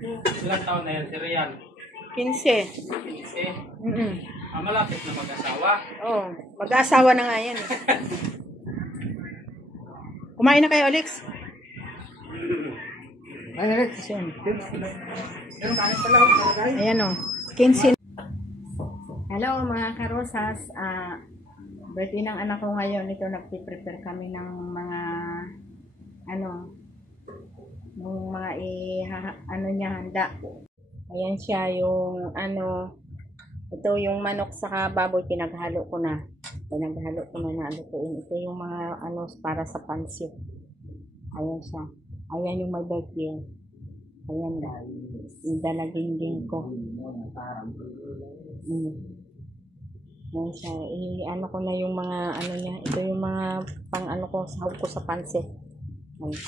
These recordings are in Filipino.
Ilang taon na yan si Rian? 15. 15. Mm-mm. Malapit na mag-asawa. Oo, mag-aasawa na nga yan eh. Kumain na kayo, Alex? Ay, Alex. Ayan. Yung kanin pala. Ayan o. 15. Hello mga karosas. Birthday ng anak ko ngayon. Ito nagpiprepare kami ng mga niya handa. Ayan siya yung ito yung manok sa baboy, pinaghalo ko na nalutuin. Ito yung mga para sa pansit. Ayan siya. Ayan yung my birthday. Ayan guys. Yung dalaging ko. Ayan siya. Ko na yung mga niya. Ito yung mga pang ko, sahog ko sa pansit. Ayan.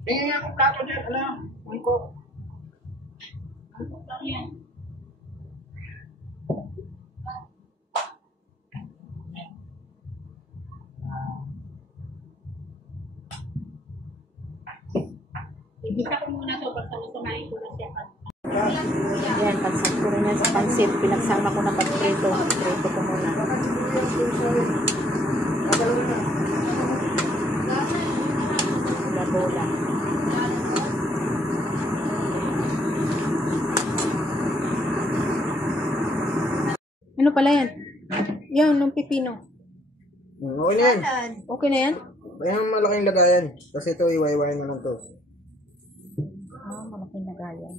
Tingin nga akong plato dyan. Mangkok. Mangkok lang yan. Ibisa ko muna ito pag kumain ko na siya. Ayan, pansat ko rin yan sa pansit. Pinagsama ko na pag-prito. Prito ko muna. Bola. Ano pala yan? Yan, ng pipino. Okay na yan. Okay na yan? Ayan malaking lagayan. Kasi ito iwayway na lang to. Malaking lagayan.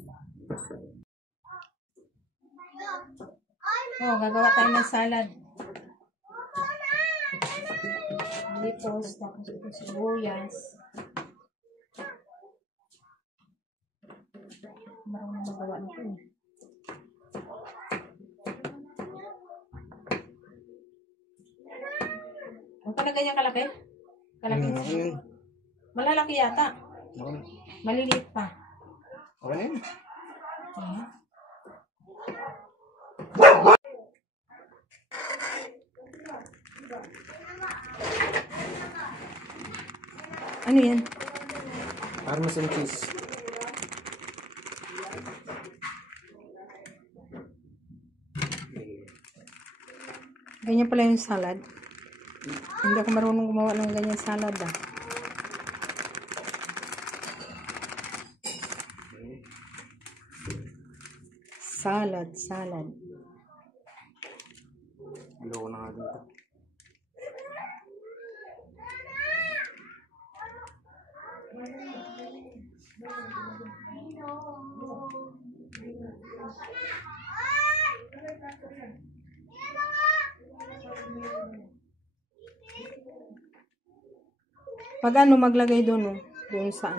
Gagawa tayo ng salad. Tapos ito sibuyas. Marunong magawa nito eh. Ang pala ganyan kalaki? Kalaki. Malalaki yata. Maliliit pa. Okay na yun. Ano yan? Parmesan cheese. Ganyan pala yung salad. Hindi ako marunong gumawa ng ganyan salad ah. Salad. Hello na nga dito. Pag maglagay doon doon sa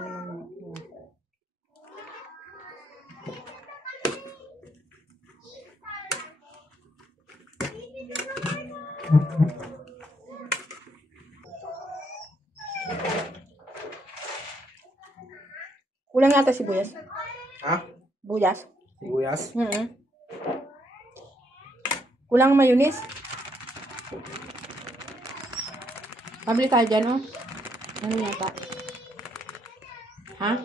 kulang yata sibuyas. Ha? Buyas. Sibuyas? Kulang mayonnaise. Pabili tayo dyan, Ano yata? Ha?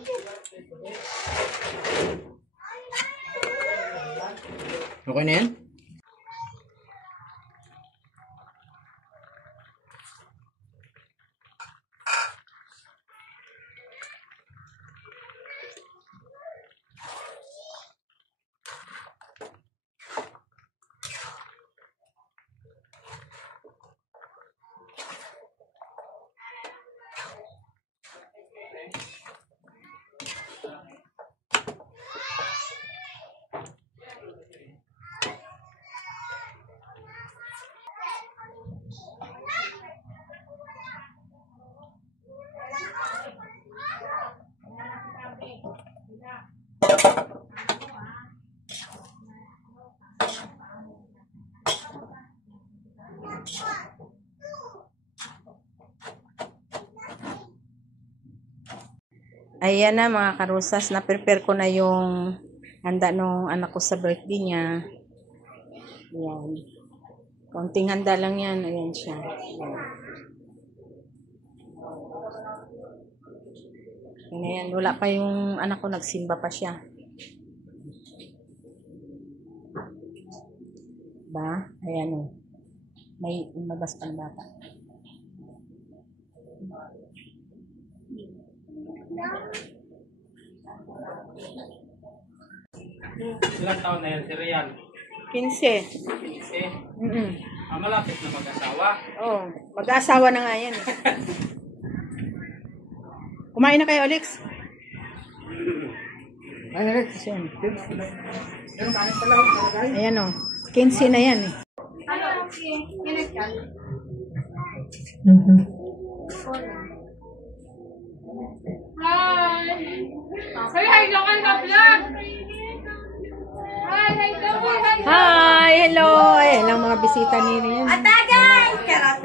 Okay na yan? Ayan na mga karusas, na-prepare ko na yung handa nung anak ko sa birthday niya. Ayan. Konting handa lang yan. Ayan siya. Ayan. Ayan. Wala pa yung anak ko, nagsimba pa siya. Ba? Ayan o. May umabas pang bata. Ilang taon na yan si Rian? 15. 15. Mm-mm. Malapit na mag-asawa. Oh, mag-aasawa na nga yan. Kumain na kayo, Alex? Ay, Alex. Yan. Ayan o. 15 na yan eh. Hi! Hi, jangan ka vlog! Hi, Hi! Hello! Ayan ang mga bisita ni Rian. Atagay! Charot!